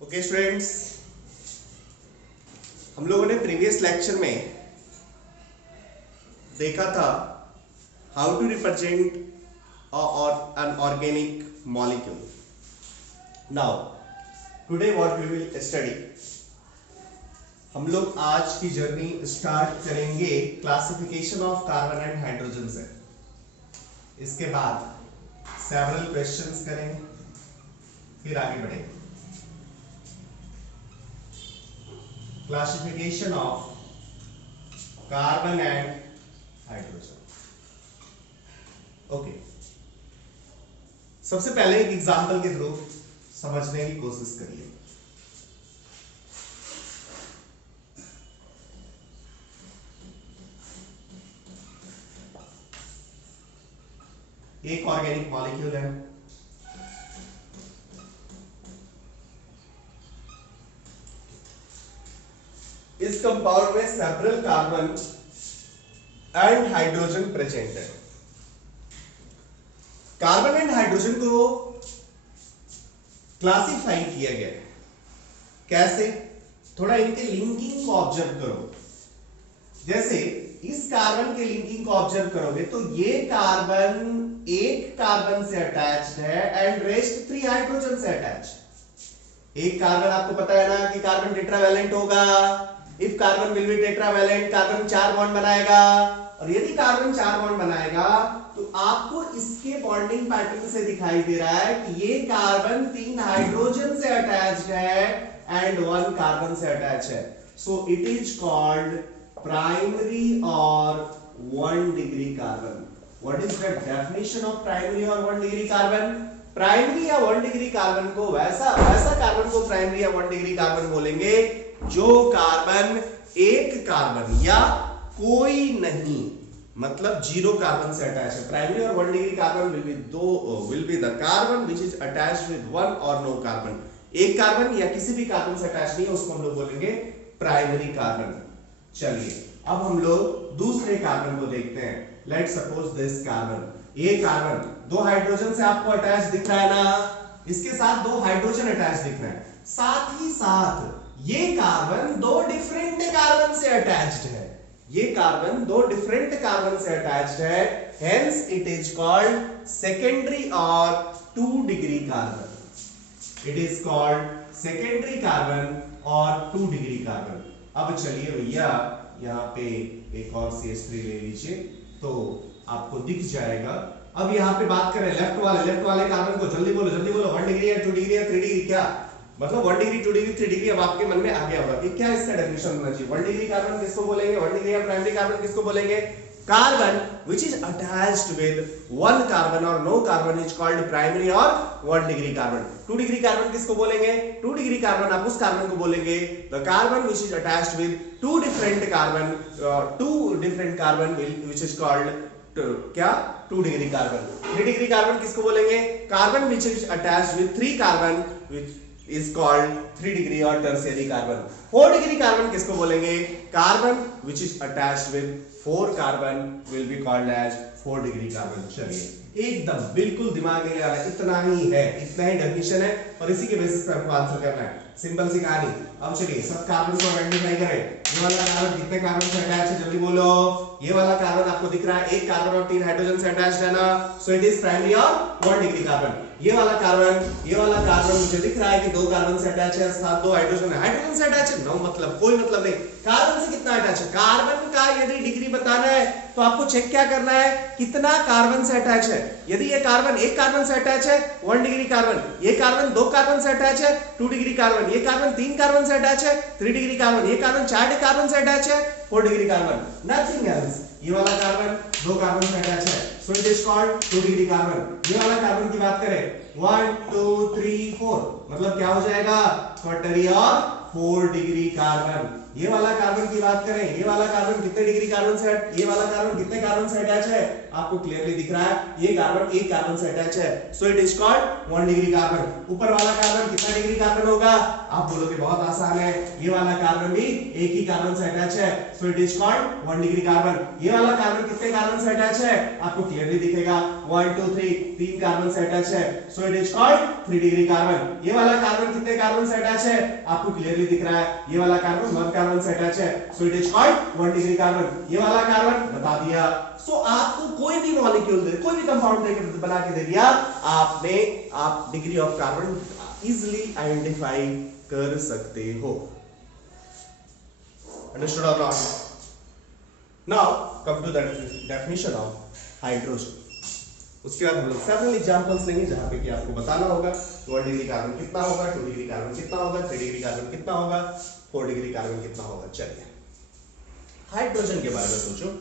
Okay students, हम लोगों ने प्रीवियस लेक्चर में देखा था how to represent an organic molecule. Now today what we will study, हम लोग आज की जर्नी स्टार्ट करेंगे classification of carbon and hydrogen से. इसके बाद सेवरल क्वेश्चंस करेंगे, फिर आगे बढ़ेंगे. Classification of carbon and hydrogen. Okay, सबसे पहले एक एग्जांपल के थ्रू समझने की कोशिश करिए. एक ऑर्गेनिक मॉलिक्यूल है, इस कंपाउंड में several carbon and hydrogen present है. कार्बन एंड हाइड्रोजन को क्लासिफाई किया गया है. कैसे? थोड़ा इनके लिंकिंग को ऑब्जर्व करो. जैसे इस कार्बन के लिंकिंग को ऑब्जर्व करोगे तो ये कार्बन एक कार्बन से अटैच्ड है एंड रेस्ट 3 हाइड्रोजन से अटैच्ड. एक कार्बन आपको पता है ना कि कार्बन टेट्रावैलेंट होगा. If carbon will be tetravalent, carbon 4 bond बनाएगा, और यदि कार्बन 4 बॉन्ड बनाएगा तो आपको इसके बॉन्डिंग पैटर्न से दिखाई दे रहा है कि ये कार्बन 3 हाइड्रोजन से अटैच्ड है एंड 1 कार्बन से अटैच है. So it is called primary और 1 degree carbon. What is the definition of primary और 1 डिग्री कार्बन? प्राइमरी या 1 डिग्री कार्बन को वैसा कार्बन को प्राइमरी या 1 डिग्री कार्बन बोलेंगे जो कार्बन एक कार्बन या कोई नहीं, मतलब 0 कार्बन से अटैच है. प्राइमरी और 1 degree carbon will be the carbon which is attached with 1 और नो कार्बन. एक कार्बन या किसी भी कार्बन से अटैच नहीं है, उसको हम लोग बोलेंगे प्राइमरी कार्बन. चलिए अब हम लोग दूसरे कार्बन को देखते हैं. Let's suppose this carbon. ये कार्बन 2 हाइड्रोजन से आपको अटैच दिख रहा है ना, इसके साथ 2 हाइड्रोजन अटैच दिख रहे हैं. साथ ही साथ ये कार्बन 2 डिफरेंट कार्बन से अटैच्ड है. ये कार्बन 2 डिफरेंट कार्बन से अटैच्ड है, hence it is called secondary और 2 degree carbon. It is called secondary carbon और 2 डिग्री कार्बन. अब चलिए भैया यहाँ पे एक और CH3 ले लीजिए तो आपको दिख जाएगा. अब यहाँ पे बात करें लेफ्ट वाले कार्बन को. जल्दी बोलो 1 डिग्री या 2 डिग्री या 3 डिग्री. क्या मतलब 1 डिग्री 2 डिग्री 3 डिग्री? अब आपके मन में आ गया होगा कि क्या इसका डेफिनेशन होना चाहिए. 1 डिग्री कार्बन किसको बोलेंगे? 1 डिग्री या प्राइमरी कार्बन किसको बोलेंगे? Carbon which is attached with 1 carbon और no carbon is called primary और 1 डिग्री कार्बन. 2 डिग्री कार्बन किसको बोलेंगे? 2 डिग्री कार्बन आप उस कार्बन को बोलेंगे the carbon which is attached with 2 different carbon which is called क्या? 2 डिग्री कार्बन. 3 डिग्री कार्बन किसको बोलेंगे? Carbon which is attached with 3 carbon which is called 3 degree और टर्शियरी कार्बन. 4 डिग्री कार्बन किसको बोलेंगे? Carbon which is attached with 4 carbon will be called as 4 degree carbon. चलिए एकदम बिल्कुल दिमाग में आ रहा है, इतना ही है, इतना ही डेफिनेशन है और इसी के बेसिस पे हमको आंसर करना है. सिंपल सी कहानी. अब चलिए सब कार्बन को आइडेंटिफाई करें. ये वाला कार्बन कितने कार्बन से अटैच है? जल्दी बोलो. ये वाला कार्बन आपको दिख रहा है एक कार्बन और 3 हाइड्रोजन से अटैच्ड है ना, सो इट इज प्राइमरी और 1 डिग्री कार्बन. ये वाला कार्बन मुझे दिख रहा है कि 2 कार्बन से अटैच है, साथ 2 हाइड्रोजन है. हाइड्रोजन से अटैच है? नो, मतलब कोई मतलब नहीं. कार्बन से कितना अटैच है? कार्बन का यदि डिग्री बताना है तो आपको चेक क्या करना है? कितना कार्बन से अटैच है. यदि ये कार्बन एक कार्बन से अटैच है 1 डिग्री कार्बन, ये कार्बन 2 कार्बन से अटैच है 2 डिग्री कार्बन, ये कार्बन 3 कार्बन से अटैच है 3 डिग्री कार्बन, ये कार्बन 4 कार्बन से अटैच है 4 डिग्री कार्बन. Nothing else. ये वाला कार्बन 2 कार्बन से अटैच है, so it is called 2 degree carbon. ये वाला कार्बन की बात करें 1 2 3 4, मतलब क्या हो जाएगा? क्वार्टरी और 4 डिग्री कार्बन. ये वाला कार्बन की बात करें, ये वाला कार्बन कितने डिग्री कार्बन से, ये वाला कार्बन कितने कार्बन से अटैच है, आपको क्लियरली दिख रहा है ये कार्बन एक कार्बन से अटैच है, so it is called 1 degree carbon. ऊपर वाला कार्बन कितना डिग्री कार्बन होगा, आप बोलोगे बहुत आसान है, ये वाला कार्बन भी एक ही कार्बन से अटैच है, so it is called 1 degree carbon. ये वाला कार्बन कितने कार्बन से अटैच है, आपको क्लियरली दिखेगा 1 2 3 तीन कार्बन से अटैच है, so it is called 3 degree carbon. ये वाला कार्बन कितने कार्बन से अटैच है, आपको क्लियरली दिख रहा है ये वाला कार्बन 1 कार्बन से अटैच है, so it is called 1 degree carbon. ये वाला कार्बन बता दिया। सो आपको कोई भी मॉलिक्यूल दे, कोई भी कंपाउंड देकर बना के दे दिया, आप degree of carbon easily identify कर सकते हो। अंडरस्टूड और not? Now come to the definition of hydrogen. उसके बाद हम लोग सेवरल एग्जांपल्स लेंगे जहां पे कि आपको बताना होगा 1 डिग्री कार्बन कितना होगा, 2 डिग्री कार्बन कितना होगा, 3 डिग्री कार्बन कितना होगा, 4 डिग्री कार्बन कितना होगा। चलिए हाइड्रोजन के बारे में सोचो।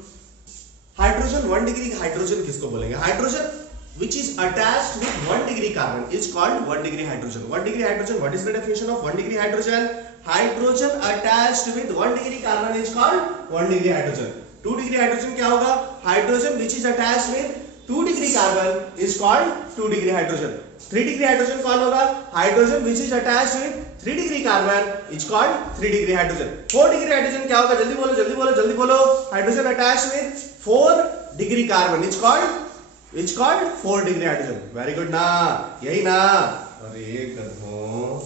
हाइड्रोजन 1 डिग्री हाइड्रोजन किसको बोलेंगे? Hydrogen which is attached with 1 degree carbon is called 1 degree hydrogen. 1 degree hydrogen, what is the definition of 1 degree hydrogen? Hydrogen attached with 1 degree carbon is called 1 degree hydrogen. 2 degree hydrogen क्या होगा? Hydrogen which is attached with 2 degree carbon is called 2 degree hydrogen. 3 degree hydrogen कौन होगा? Hydrogen which is attached with 3 degree carbon is called 3 degree hydrogen. 4 degree hydrogen क्या होगा? जल्दी बोलो जल्दी बोलो जल्दी बोलो। Hydrogen attached with 4 degree carbon is called 4 degree hydrogen. Very good ना, यही ना। अरे गधों,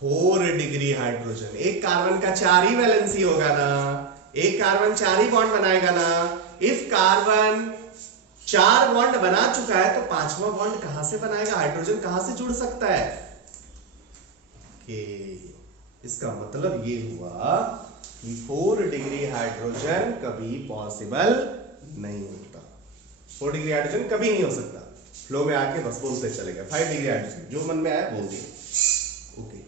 4 डिग्री हाइड्रोजन, एक कार्बन का 4 ही वैलेंसी होगा ना, एक कार्बन 4 ही बॉन्ड बनाएगा ना। इफ कार्बन 4 बॉन्ड बना चुका है तो 5वां बॉन्ड कहां से बनाएगा? हाइड्रोजन कहां से जुड़ सकता है? इसका मतलब ये हुआ कि 4 डिग्री हाइड्रोजन कभी पॉसिबल नहीं होता। 4 डिग्री हाइड्रोजन कभी नहीं हो सकता, फ्लो में आके बस बोलते चलेगा। 5 डिग्री हाइड्रोजन जो मन में आया बोल दिए। ओके,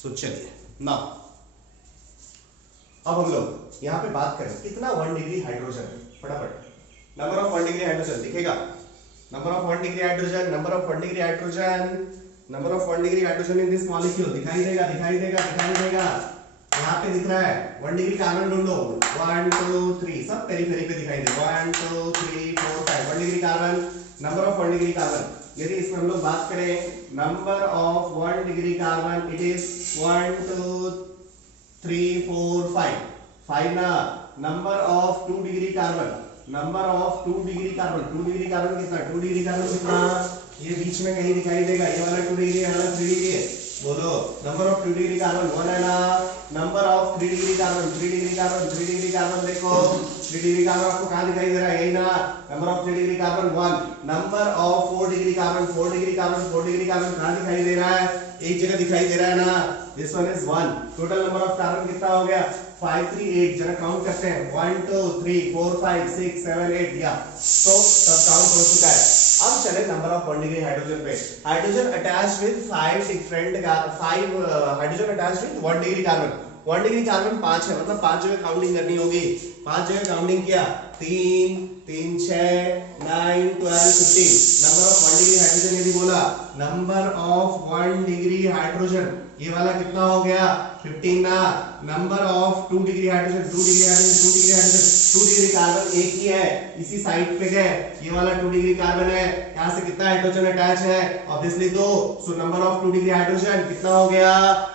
सो चलिए ना अब हम लोग यहाँ पे बात करें कितना 1 डिग्री हाइड्रोजन है। फटाफट नंबर ऑफ 1 डिग्री हाइड्रोजन दिखेगा, number of 1 degree hydrogen, number of 1 degree hydrogen, number of 1 degree hydrogen in this molecule दिखाई देगा दिखाई देगा दिखाई देगा। यहाँ पे दिख रहा है 1 डिग्री कार्बन ढूंढो, 1 2 3 सब पेरीफेरी पे दिखाई दे, 1 2 3 4 5 1 degree carbon. Number of 1 degree carbon, यदि इसमें हम लोग बात करें number of 1 degree carbon, it is 1 2 3 4 5 ना। Number of 2 degree carbon, number of 2 degree carbon, 2 degree carbon कितना, 2 डिग्री कार्बन कितना, ये बीच में कहीं दिखाई देगा, ये वाला 2 डिग्री है, वाला 3 डिग्री है। बोलो नंबर ऑफ 2 डिग्री कार्बन 1 है ना। Number of 3 degree carbon, 3 degree carbon, 3 degree carbon देखो, 3 डिग्री कार्बन आपको कहां दिखाई दे रहा है? यही ना। Number of 3 degree carbon 1। Number of 4 degree carbon, 4 degree carbon, 4 degree carbon कहां दिखाई दे रहा है? एक जगह दिखाई दे रहा है ना, this one is 1। Total number of carbon कितना हो गया? 5 3 8। जरा काउंट करते हैं, 1 2 3 4 5 6 7 8 या तो सब काउंट हो चुका है। अब चले नंबर ऑफ 1 डिग्री हाइड्रोजन पे। Hydrogen attached with 5 different 5 hydrogen attached with 1 degree carbon. 1 degree carbon 5 है, मतलब 5 जगह काउंटिंग करनी होगी। 5 जगह काउंटिंग किया, 3 3 6 9 12 15। नंबर ऑफ 1 डिग्री हाइड्रोजन यदि बोला, नंबर ऑफ 1 डिग्री हाइड्रोजन ये वाला कितना हो गया? 15 ना। Number of 2 degree hydrogen, 2 degree hydrogen, 2 degree hydrogen, 2 degree carbon एक ही है, इसी साइड पे गए, ये वाला 2 डिग्री कार्बन है, यहां से कितना हाइड्रोजन अटैच है? Obviously 2। So number of 2 degree hydrogen कितना हो गया?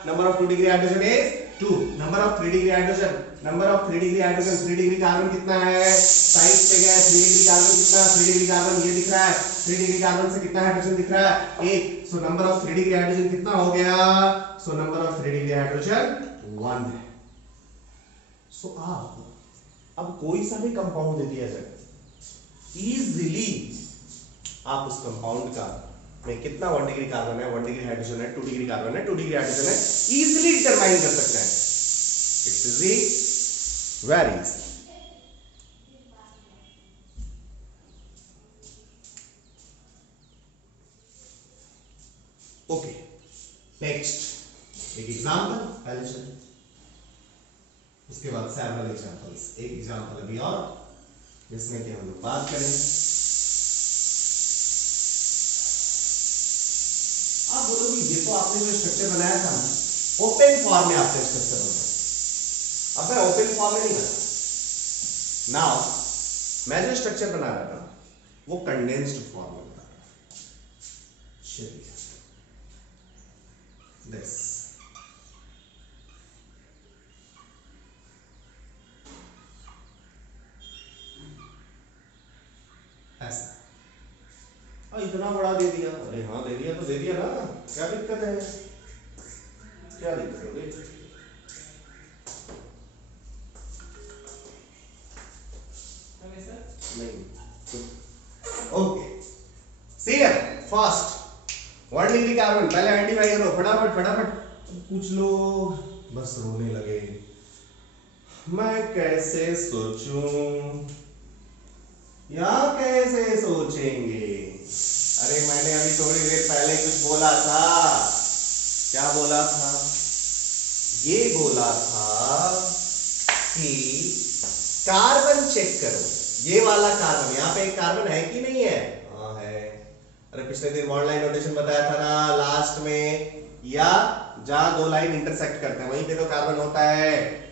Number of 2 degree hydrogen is 2। Number of 3 degree hydrogen, number of 3 degree hydrogen, 3 degree carbon कितना है? साइड पे गए, 3 डिग्री कार्बन कितना? 3 डिग्री कार्बन ये दिख रहा है, 3 डिग्री कार्बन से कितना हाइड्रोजन दिख रहा है? 1। So number of 3 degree hydrogen कितना हो गया? So number of 3 degree hydrogen 1 है। सो अब कोई सा भी कंपाउंड दे दिया जाए, इजीली आप उस कंपाउंड का में कितना 1 डिग्री कार्बन है, 1 डिग्री हाइड्रोजन है, 2 डिग्री कार्बन है, 2 डिग्री हाइड्रोजन है, इजीली डिटरमाइन कर सकते हैं। It's easy, very easy. Okay, next एक एग्जांपल पहले चलिए, उसके बाद सेवरल एग्जांपल्स। एक एग्जांपल अभी और जिसमें कि हम लोग बात करेंगे। आप बोलोगे ये तो आपने जो स्ट्रक्चर बनाया था ओपन फॉर्म में आपने स्ट्रक्चर बनाया। अब मैं ओपन फॉर्म में नहीं बना, नाउ मैं जो स्ट्रक्चर बना रहा था वो कंडेंस्ड फॉर्म में बना रहा। चलिए दिस ऐसा, और इतना बड़ा दे दिया। अरे हाँ दे दिया तो दे दिया ना, क्या दिक्कत है, क्या दिक्कत हो गई? नहीं, ओके सी है फास्ट 1 डिग्री कार्बन, पहले आइडेंटिफाई करो फटाफट फटाफट, कुछ लोग बस रोने लगे, मैं कैसे सोचूं या कैसे सोचेंगे। अरे मैंने अभी थोड़ी देर पहले कुछ बोला था, क्या बोला था? ये बोला था कि कार्बन चेक करो, ये वाला कार्बन, यहाँ पे एक कार्बन है कि नहीं है? हाँ है। अरे पिछले दिन बॉन्ड लाइन नोटेशन बताया था ना, लास्ट में या जहां दो लाइन इंटरसेक्ट करते हैं वहीं पे तो कार्बन होता है,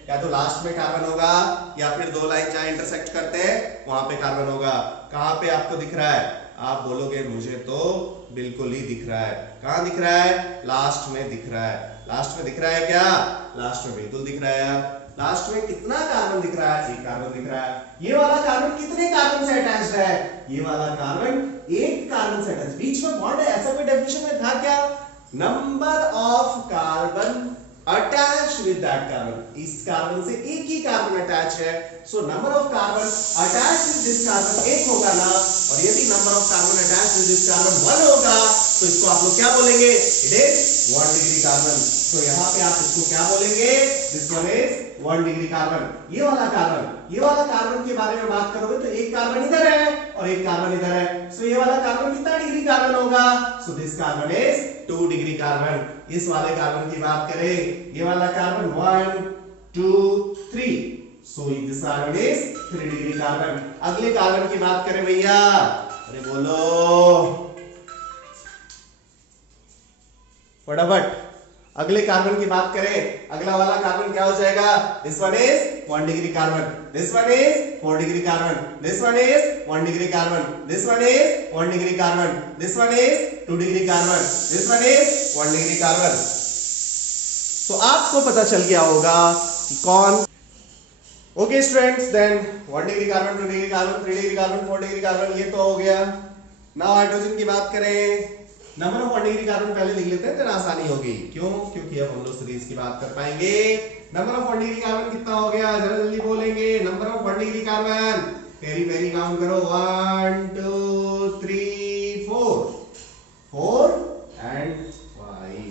या तो लास्ट में कार्बन होगा या फिर दो लाइन जहां इंटरसेक्ट करते हैं वहां पे कार्बन होगा। कहां पे आपको दिख रहा है? आप बोलोगे मुझे तो बिल्कुल ही दिख रहा है। कहां दिख रहा है? लास्ट में दिख रहा है। लास्ट में दिख रहा है क्या? लास्ट में बिल्कुल दिख रहा है यार। लास्ट में कितना कार्बन दिख रहा है? एक कार्बन दिख रहा है। ये वाला कार्बन कितने कार्बन से अटैच्ड है? ये वाला कार्बन एक कार्बन से अटैच्ड, बीच में बॉन्ड है, ऐसा कोई डेफिनेशन में था क्या? Number of carbon attached with that carbon, इस कार्बन से एक ही कार्बन अटैच है, so number of carbon attached with this carbon एक होगा ना, और यदि number of carbon attached with this carbon 1 होगा तो इसको आप लोग क्या बोलेंगे? It is 1 degree carbon. तो यहाँ पे आप इसको क्या बोलेंगे? This one is 1 degree carbon. ये वाला कार्बन के बारे में बात करोगे तो एक कार्बन इधर है और एक कार्बन इधर है, सो ये वाला कार्बन कितना डिग्री कार्बन होगा? So this carbon is 2 degree carbon. इस वाले कार्बन की बात करें, ये वाला carbon 1 2 3, so this carbon is 3 degree carbon. अगले कार्बन की बात करें भैया, अरे बोलो फटाफट, अगले कार्बन की बात करें, अगला वाला कार्बन क्या हो जाएगा? This one is 1 degree carbon, this one is 4 degree carbon, this one is 1 degree carbon, this one is 1 degree carbon, this one is 2 degree carbon, this one is 1 degree carbon. तो आपको पता चल गया होगा कि कौन। Okay students, then 1 degree carbon, 2 degree carbon, 3 degree carbon, 4 degree carbon, ये तो हो गया। नाउ हाइड्रोजन की बात करें, नंबर ऑफ 1 डिग्री कार्बन पहले लिख लेते हैं तो आसानी होगी। क्यों? क्योंकि अब हम लोग सीरीज की बात कर पाएंगे। नंबर ऑफ 1 डिग्री कार्बन कितना हो गया? जरा जल्दी बोलेंगे। नंबर ऑफ 1 डिग्री कार्बन, पेरी पेरी काउंट करो, 1 2 3 4 4 and 5।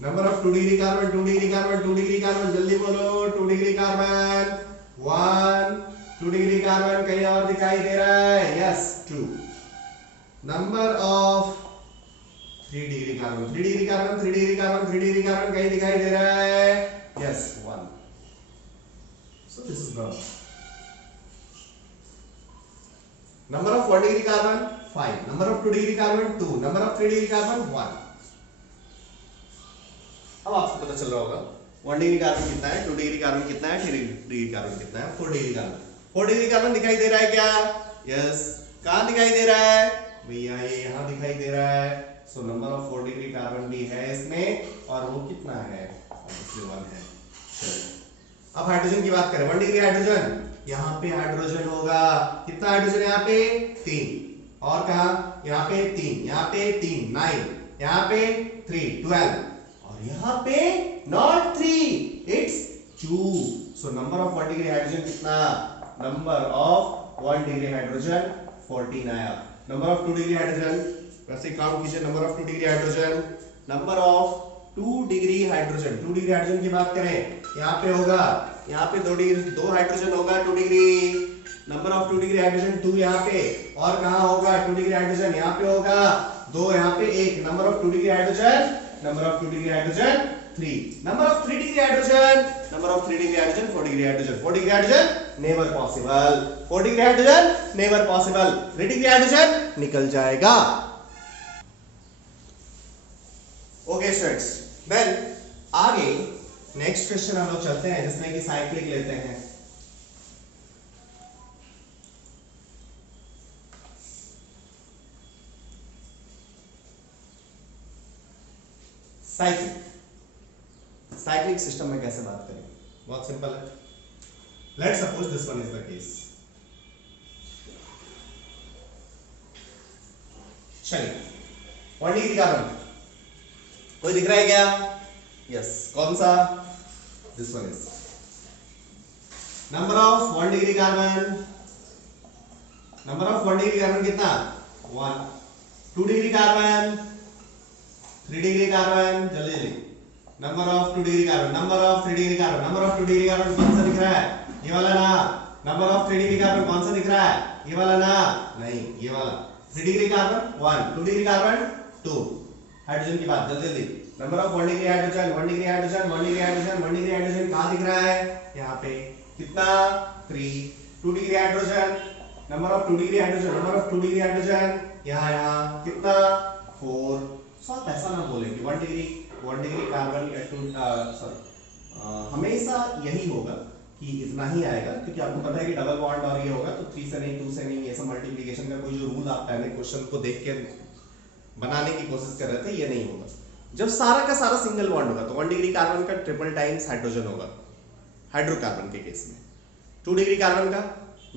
Number of 2 degree carbon, 2 degree carbon, 2 degree carbon, जल्दी बोलो, 2 डिग्री कार्बन 1, 2 डिग्री कार्बन कहीं और दिखाई दे रहा है? Yes 2। Number of 3 degree carbon, 3 degree carbon, 3 degree carbon, 3 degree carbon कहीं दिखाई दे रहा है? Yes 1। So this is the number of 1 degree carbon 5, number of 2 degree carbon 2, number of 3 degree carbon 1। अब आपको पता चल रहा होगा 1 डिग्री कार्बन कितना है, 2 डिग्री कार्बन कितना है, 3 डिग्री कार्बन कितना है, 4 डिग्री कार्बन। 4 डिग्री कार्बन दिखाई दे रहा है क्या? यस। कहां दिखाई दे रहा है भैया? ये यहां दिखाई दे रहा है। So number of 4 degree carbon भी है इसमें, और वो कितना है? ऑब्वियसली 1 है। चलो अब हाइड्रोजन की बात करें, 1 डिग्री हाइड्रोजन, यहाँ पे हाइड्रोजन होगा, कितना हाइड्रोजन है यहाँ पे? 3, और कहा? यहाँ पे 3, यहाँ पे 3 9, यहाँ पे 3 12, और यहाँ पे not 3 it's 2। So number of 1 degree hydrogen कितना? नंबर ऑफ 1 डिग्री हाइड्रोजन 14 आया। नंबर ऑफ 2 डिग्री हाइड्रोजन, वैसे काउंट कीजिए, number of 2 degree hydrogen, number of 2 degree hydrogen, 2 degree hydrogen की बात करें, यहाँ पे होगा, यहाँ पे 2 हाइड्रोजन होगा 2 degree, number of 2 degree hydrogen 2 यहाँ पे, और कहाँ होगा 2 डिग्री हाइड्रोजन? यहाँ पे होगा 2, यहाँ पे 1, number of 2 degree hydrogen, number of 2 degree hydrogen 3, number of 3 degree hydrogen, number of 3 degree hydrogen 4 degree hydrogen, 4 degree hydrogen never possible, 4 degree hydrogen never possible, 3 degree hydrogen निकल जाएगा। ओके स्टूडेंट्स, देन आगे next question हम लोग चलते हैं जिसमें कि cyclic लेते हैं। साइक्लिक सिस्टम में कैसे बात करें, बहुत सिंपल है। Let's suppose this one is the case. चलिए 1 डिग्री कार्बन कोई दिख रहा है क्या? यस, कौन सा? This one is number of 1 degree carbon. Number of 1 degree carbon कितना? 1। 2 डिग्री कार्बन, 3 डिग्री कार्बन, जल्दी जल्दी। Number of 2 degree carbon, number of 3 degree carbon. Number of 2 degree carbon कौन सा दिख रहा है? ये वाला ना। नंबर ऑफ 3 डिग्री कार्बन कौन सा दिख रहा है? ये वाला ना, नहीं ये वाला। 3 degree carbon 1, 2 degree carbon 2। Hydrogen की बात, जल्दी जल्दी। Number of 1 degree hydrogen, 1 degree hydrogen, 1 degree hydrogen, 1 degree hydrogen कहां दिख रहा है? यहाँ पे। कितना? 3। 2 degree hydrogen, number of 2 degree hydrogen, number of 2 degree hydrogen यहाँ कितना? 4। सो आप ऐसा ना बोले कि 1 डिग्री कार्बन या 2 हमेशा यही होगा कि इतना ही आएगा, क्योंकि आपको पता है कि डबल बॉन्ड और ये होगा तो 3 से नहीं 2 से नहीं, ये सब मल्टीप्लिकेशन का कोई जो रूल आप पहले क्वेश्चन को देख के बनाने की कोशिश कर रहे थे, ये नहीं होगा। जब सारा का सारा सिंगल बॉन्ड होगा तो 1 डिग्री कार्बन का ट्रिपल टाइम्स हाइड्रोजन होगा हाइड्रोकार्बन के केस में। 2 डिग्री कार्बन का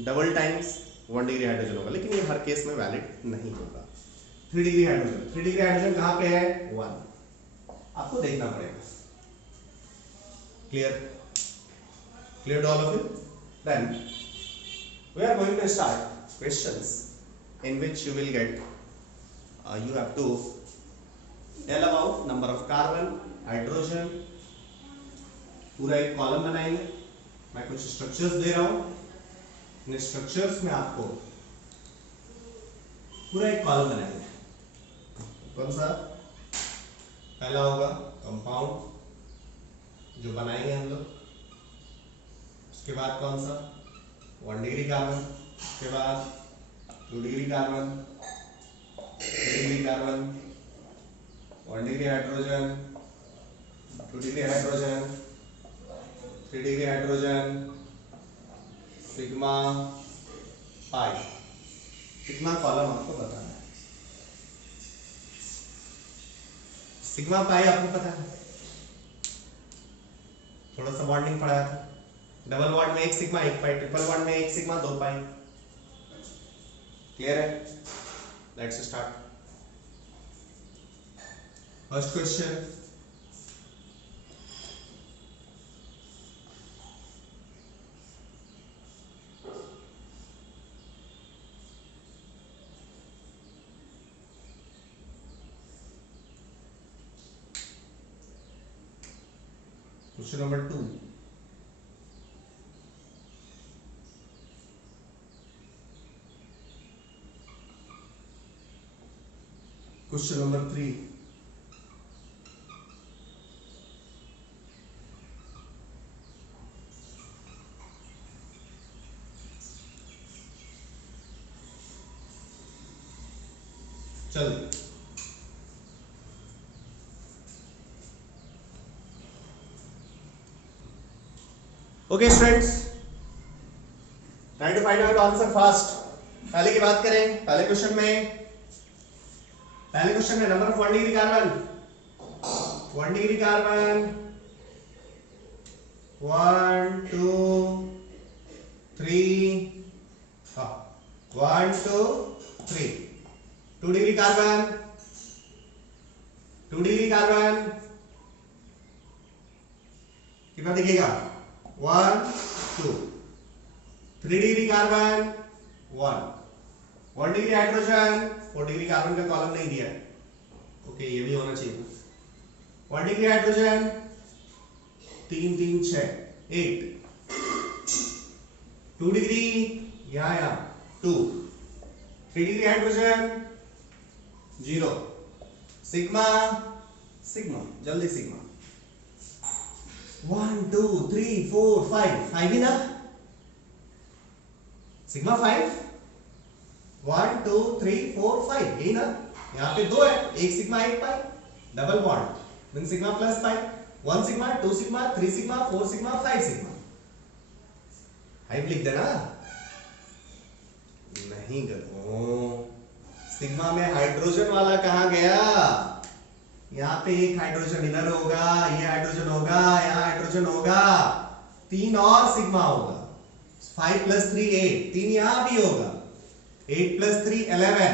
डबल टाइम्स 1 डिग्री हाइड्रोजन होगा, लेकिन ये हर केस में वैलिड नहीं होगा। 3 डिग्री हाइड्रोजन, 3 डिग्री हाइड्रोजन कहां पे है? 1। आपको देखना पड़ेगा। Clear to all of you? Then we are going to start questions in which you will get you have to tell about number of carbon, hydrogen। पूरा एक कॉलम बनाएंगे। मैं कुछ स्ट्रक्चर्स दे रहा हूं, इन स्ट्रक्चर्स में आपको पूरा एक कॉलम बनाएंगे। कौन सा? पहला होगा कंपाउंड जो बनाएंगे हम लोग। उसके बाद कौन सा? 1 डिग्री कार्बन। उसके बाद 2 degree carbon, 3 degree carbon, 1 degree hydrogen, 2 degree hydrogen, 3 degree hydrogen, sigma pi. कितना कॉलम आपको बताना है? सिग्मा पाई आपको पता है, थोड़ा सा बॉन्डिंग पढ़ाया था। डबल बॉन्ड में 1 सिग्मा 1 पाई, ट्रिपल बॉन्ड में 1 सिग्मा 2 पाई। क्लियर है? Let's start. First question, question number 2। Question number 3। चलिए okay students, try to find out answer fast. पहले की बात करें, पहले क्वेश्चन में number of 1 degree carbon, 1 degree carbon 1 2 3, 1 2 3। 2 degree carbon, 2 degree carbon कितना दिखेगा? 1 2। 3 degree carbon 1। 1 degree hydrogen, 4 degree carbon का कॉलम नहीं दिया, ओके ये भी होना चाहिए। 1 डिग्री हाइड्रोजन 3 3 6 8। 2 डिग्री यहाँ 2। 3 डिग्री हाइड्रोजन 0। सिग्मा जल्दी सिग्मा 1 2 3 4 5 ही ना? सिग्मा 5 1 2 3 4 5 यही ना? यहाँ पे 2 है, 1 sigma 1 pi, double bond mean sigma plus pi. 1 sigma, 2 sigma, 3 sigma, 4 sigma, 5 sigma. हाइप लिख देना नहीं करो। सिग्मा में हाइड्रोजन वाला कहां गया? यहाँ पे एक हाइड्रोजन इधर होगा, ये हाइड्रोजन होगा, यहाँ हाइड्रोजन होगा, 3 और सिग्मा होगा। 5 + 3 8, 3 यहां भी होगा, 8 + 3 11,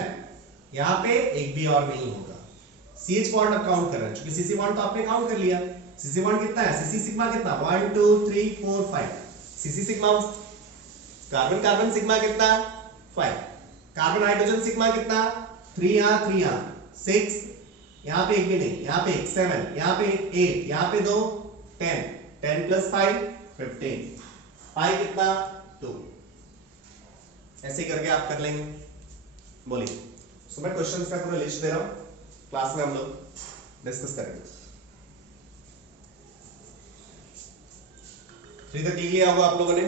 यहाँ पे एक भी और नहीं होगा। CH बॉन्ड अब काउंट कर रहे हैं, क्योंकि CC बॉन्ड तो आपने काउंट कर लिया। CC बॉन्ड कितना है? CC सिग्मा कितना? 1 2 3 4 5। CC sigma carbon carbon sigma कितना? 5। कार्बन हाइड्रोजन सिग्मा कितना? 3 यहाँ 3 यहाँ 6, यहाँ पे एक भी नहीं, यहाँ पे एक 7, यहाँ पे 8, यहाँ पे 2 10, 10 + 5 15, पाई कितना? 2। ऐसे करके आप कर लेंगे। बोलिए। सो मैं क्वेश्चंस का पूरा लिस्ट दे रहा हूँ, क्लास में हम लोग डिस्कस करेंगे। 3 तक लिख लिया होगा आप लोगों ने?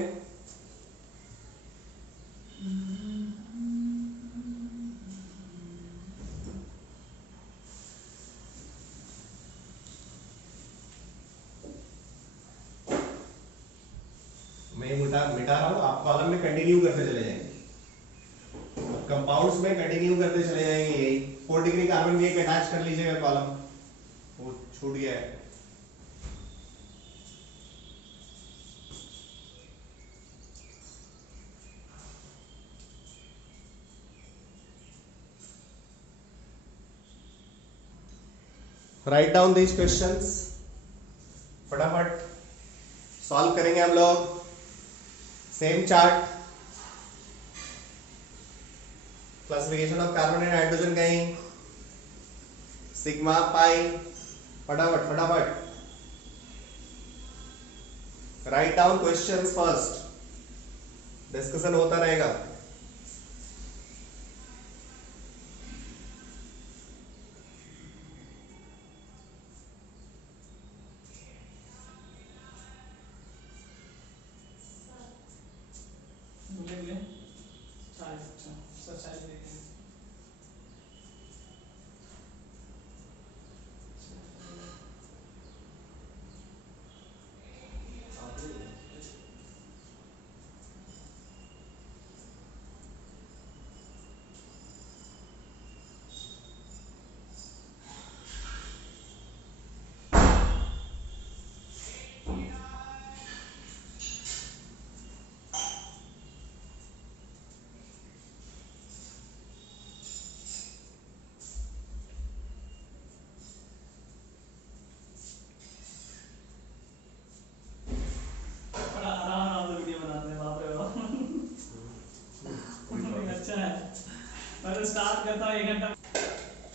मैं मिटा रहा हूं, आप कॉलम में कंटिन्यू करते चले जाएंगे, कंपाउंड्स में कंटिन्यू करते चले जाएंगे। यही 4 डिग्री कार्बन भी एक अटैच कर लीजिएगा कॉलम, वो छूट गया है। राइट डाउन दीज क्वेश्चंस, फटाफट सॉल्व करेंगे हम लोग। Same chart, classification of carbon and hydrogen कहीं, सिग्मा पाई, फटाफट फटाफट write down questions first, discussion होता रहेगा।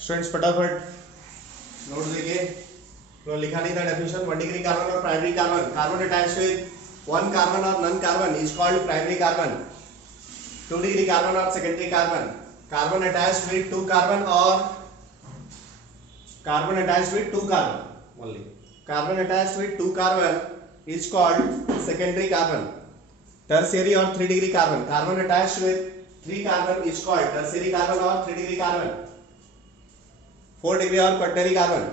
स्टूडेंट्स फटाफट नोट देखिए, तो लिखा नहीं था डेफिनेशन। 1 डिग्री कार्बन और primary carbon, carbon attached with 1 carbon और none carbon is called primary carbon. 2 degree carbon और secondary carbon, carbon attached with 2 carbon और carbon attached with 2 carbon only, carbon attached with 2 carbon is called secondary carbon. Tertiary और 3 degree carbon, carbon attached with 3 carbon is called tertiary carbon और 3 degree carbon. 4 degree और क्वार्टरी carbon,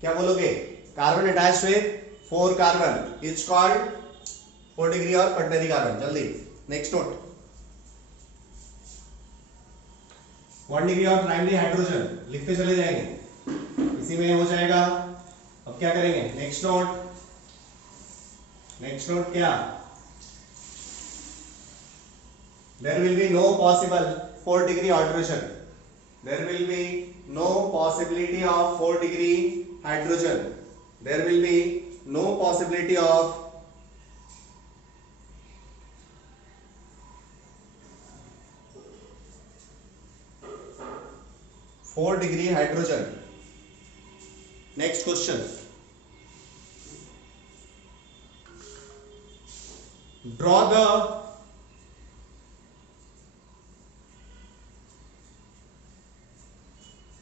क्या बोलोगे? Carbon attached with 4 carbon is called 4 degree और क्वार्टरी carbon. जल्दी next note. 1 degree और primary hydrogen लिखते चले जाएंगे, इसी में हो जाएगा। अब क्या करेंगे? नेक्स्ट नोट, नेक्स्ट नोट क्या? There will be no possible 4 degree alteration. There will be no possibility of 4 degree hydrogen. There will be no possibility of 4 degree hydrogen. Next question. Draw the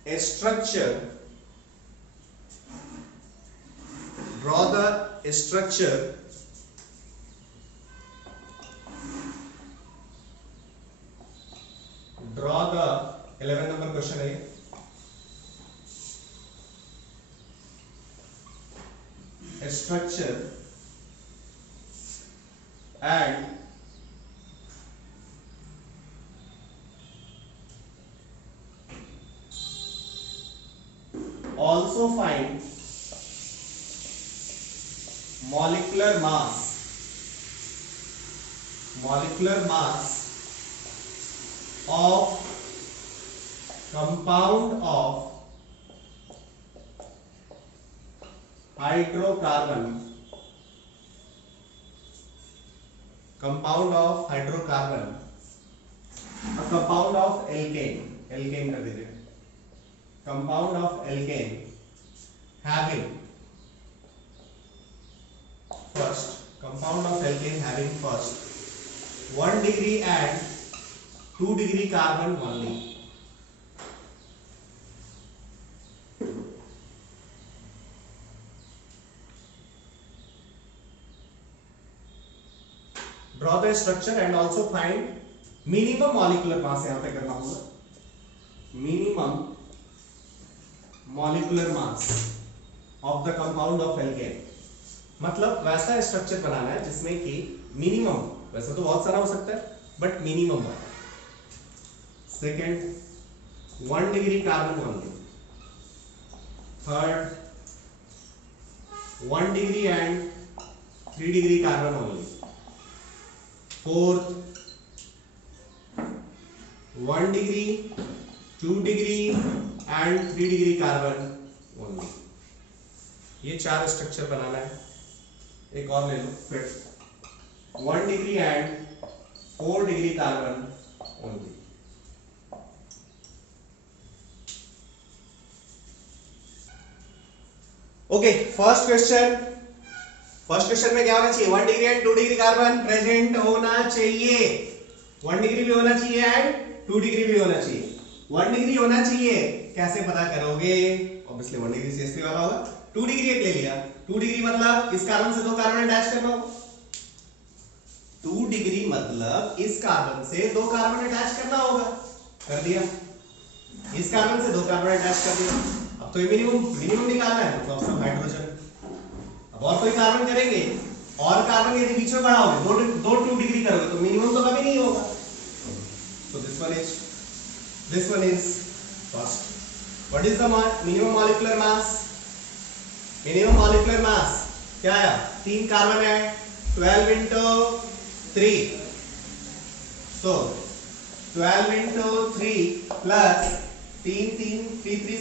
a structure, draw the structure draw the 11 number question है a structure and also find molecular mass of compound of hydrocarbon, compound of alkane कर दीजिए, compound of alkane having first 1 degree and 2 degree carbon only. Draw the structure and also find minimum molecular mass. यहां पे करना होगा minimum molecular mass of the compound of alkane. मतलब वैसा structure बनाना है जिसमें कि मिनिमम, वैसा तो बहुत सारा हो सकता है बट मिनिमम है. Second 1 degree carbon only. Third 1 degree and 3 degree carbon only. Fourth 1 degree 2 degree and 3 degree carbon only. ये 4 स्ट्रक्चर बनाना है. एक और ले लो फिर 1 degree and 4 degree carbon only. Okay, first question में क्या होना चाहिए? 1 degree and 2 degree carbon present होना चाहिए. 1 डिग्री भी होना चाहिए एंड 2 डिग्री भी होना चाहिए. 1 डिग्री होना चाहिए, कैसे पता करोगे? ऑब्वियसली 1 डिग्री CH3 वाला होगा. 2 डिग्री एक ले लिया. 2 डिग्री मतलब इस कार्बन से 2 कार्बन अटैच करना होगा. 2 डिग्री मतलब इस कार्बन से 2 कार्बन अटैच करना होगा. कर दिया. इस कार्बन से 2 कार्बन अटैच कर दिया. अब तो ये मिनिमम निकालना है, मतलब सब हाइड्रोजन. अब और कोई कार्बन करेंगे, और कार्बन यदि बीच में बढ़ाओगे, दो 2 डिग्री करोगे तो मिनिमम तो कभी नहीं होगा. So this one is first. What is the minimum molecular mass? Minimum molecular mass क्या है? 3 कार्बन है, 12 into 3. So 12 into 3 plus 3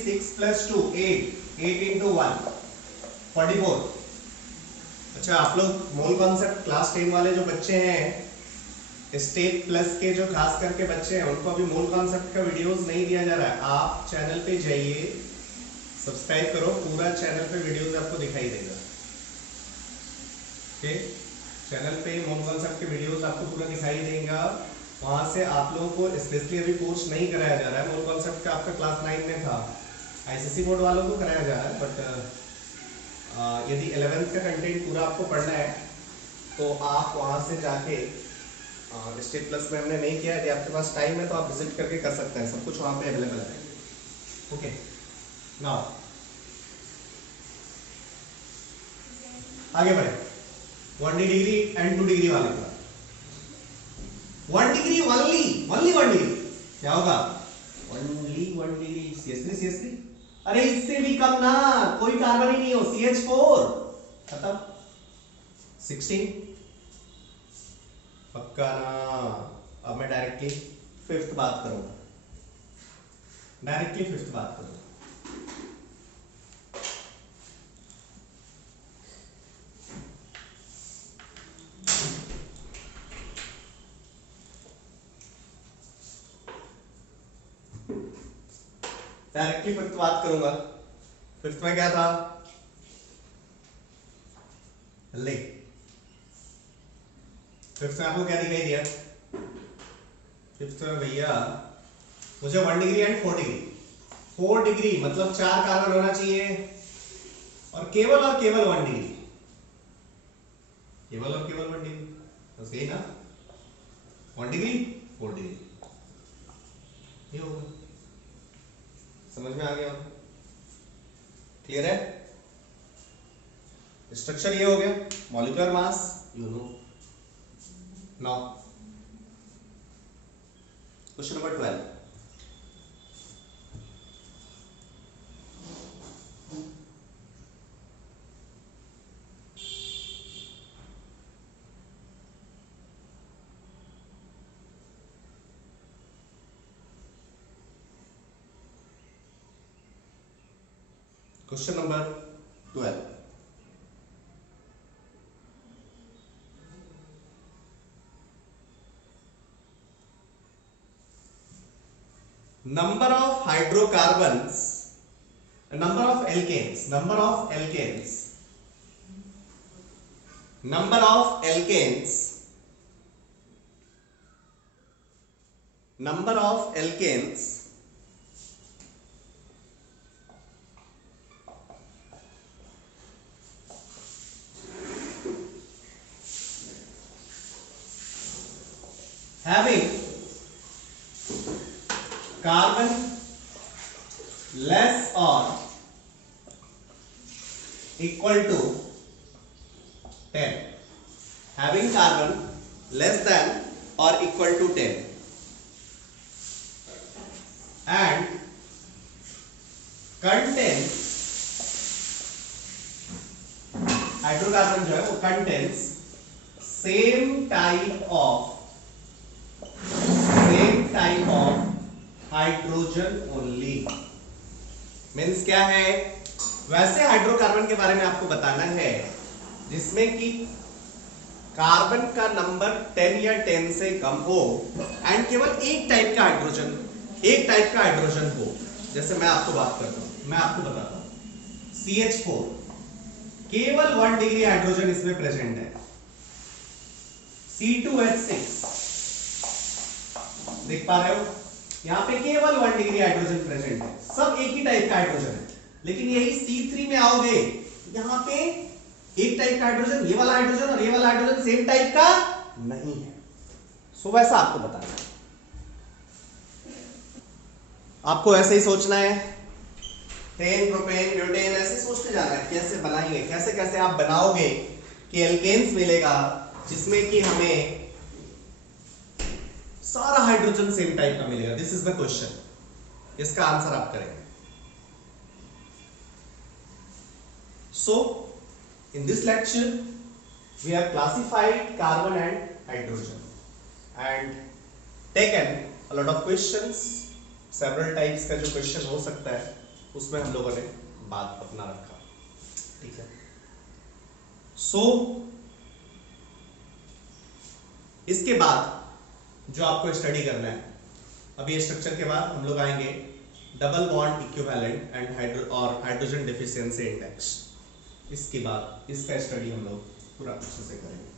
6 plus 2 8 into 1 44. अच्छा, आप लोग मोल कॉन्सेप्ट क्लास 10 वाले जो बच्चे हैं, स्टेट प्लस के जो खास करके बच्चे हैं, उनको अभी मोल कॉन्सेप्ट का वीडियोस नहीं दिया जा रहा है. आप चैनल पे जाइए, सब्सक्राइब करो, पूरा चैनल पे वीडियोस आपको दिखाई देगा. ओके, चैनल पे मोल कॉन्सेप्ट के वीडियोस आपको पूरा दिखाई देगा. वहां से आप लोगों को स्पेशली अभी कोर्स नहीं कराया जा रहा है. मोल कॉन्सेप्ट का आपका क्लास 9 में था. आईसीएसई बोर्ड वालों को कराया जा रहा है, बट यदि 11th का कंटेंट पूरा आपको पढ़ना है तो आप वहां से जाके, स्टेट प्लस में हमने नहीं किया, यदि आपके पास टाइम है तो आप विजिट करके कर सकते हैं. सब कुछ वहां पे अवेलेबल है. ओके, नाउ आगे बढ़े. 1 डिग्री एंड 2 डिग्री वाले का 1 डिग्री ओनली 1 डिग्री क्या होगा? Only 1 degree CH3. अरे इससे भी कम ना, कोई कार्बन ही नहीं हो. CH4 खत्म. 16 पक्का ना. अब मैं डायरेक्टली फिफ्थ बात करूंगा. फिफ्थ में क्या था? ले, फिफ्थ में आपको क्या दिखाई दिया? फिफ्थ में भैया मुझे 1 डिग्री एंड 4 डिग्री. 4 डिग्री मतलब 4 कार्बन होना चाहिए और केवल 1 डिग्री. केवल 1 डिग्री, बस यही ना. 1 डिग्री 4 डिग्री ये होगा. समझ में आ गया? क्लियर है? स्ट्रक्चर ये हो गया, molecular mass you know. Now question number 12, question number 12, number of hydrocarbons, number of alkanes, number of alkanes, number of alkanes, number of alkanes having carbon less or equal to 10, having carbon less than or equal to 10 and contains, hydrocarbon जो है वो contains same type of hydrogen only. Means क्या है, वैसे hydrocarbon के बारे में आपको बताना है जिसमें कि कार्बन का नंबर 10 या 10 से कम हो एंड केवल एक टाइप का हाइड्रोजन हो। जैसे मैं आपको बात करता हूं, मैं आपको बताता हूं CH4, केवल 1 डिग्री हाइड्रोजन इसमें प्रेजेंट है। C2H6 देख पा रहे हो, यहां पे केवल 1 डिग्री हाइड्रोजन प्रेजेंट है, सब एक ही टाइप का हाइड्रोजन है। लेकिन यही C3 में आओगे, यहां पे एक टाइप का हाइड्रोजन, ये वाला हाइड्रोजन और ये वाला हाइड्रोजन सेम टाइप का नहीं है। सो वैसा आपको बताना है, आपको ऐसे ही सोचना है, टेन प्रोपेन ब्यूटेन ऐसे सोचते जाना है कैसे बनाएंगे, कैसे कैसे आप बनाओगे कि एल्केन्स मिलेगा जिसमें कि हमें सारा हाइड्रोजन सेम टाइप का मिलेगा। दिस इज द क्वेश्चन, इसका आंसर आप करेंगे। So in this lecture we have classified carbon and hydrogen and taken a lot of questions, several types का जो क्वेश्चन हो सकता है उसमें हम लोगों ने बात अपना रखा, ठीक है। सो इसके बाद जो आपको स्टडी करना है, अभी स्ट्रक्चर के बाद हम लोग आएंगे double bond equivalent and hydrogen deficiency index. इसके बाद इसका स्टडी हम लोग पूरा अच्छे से करेंगे।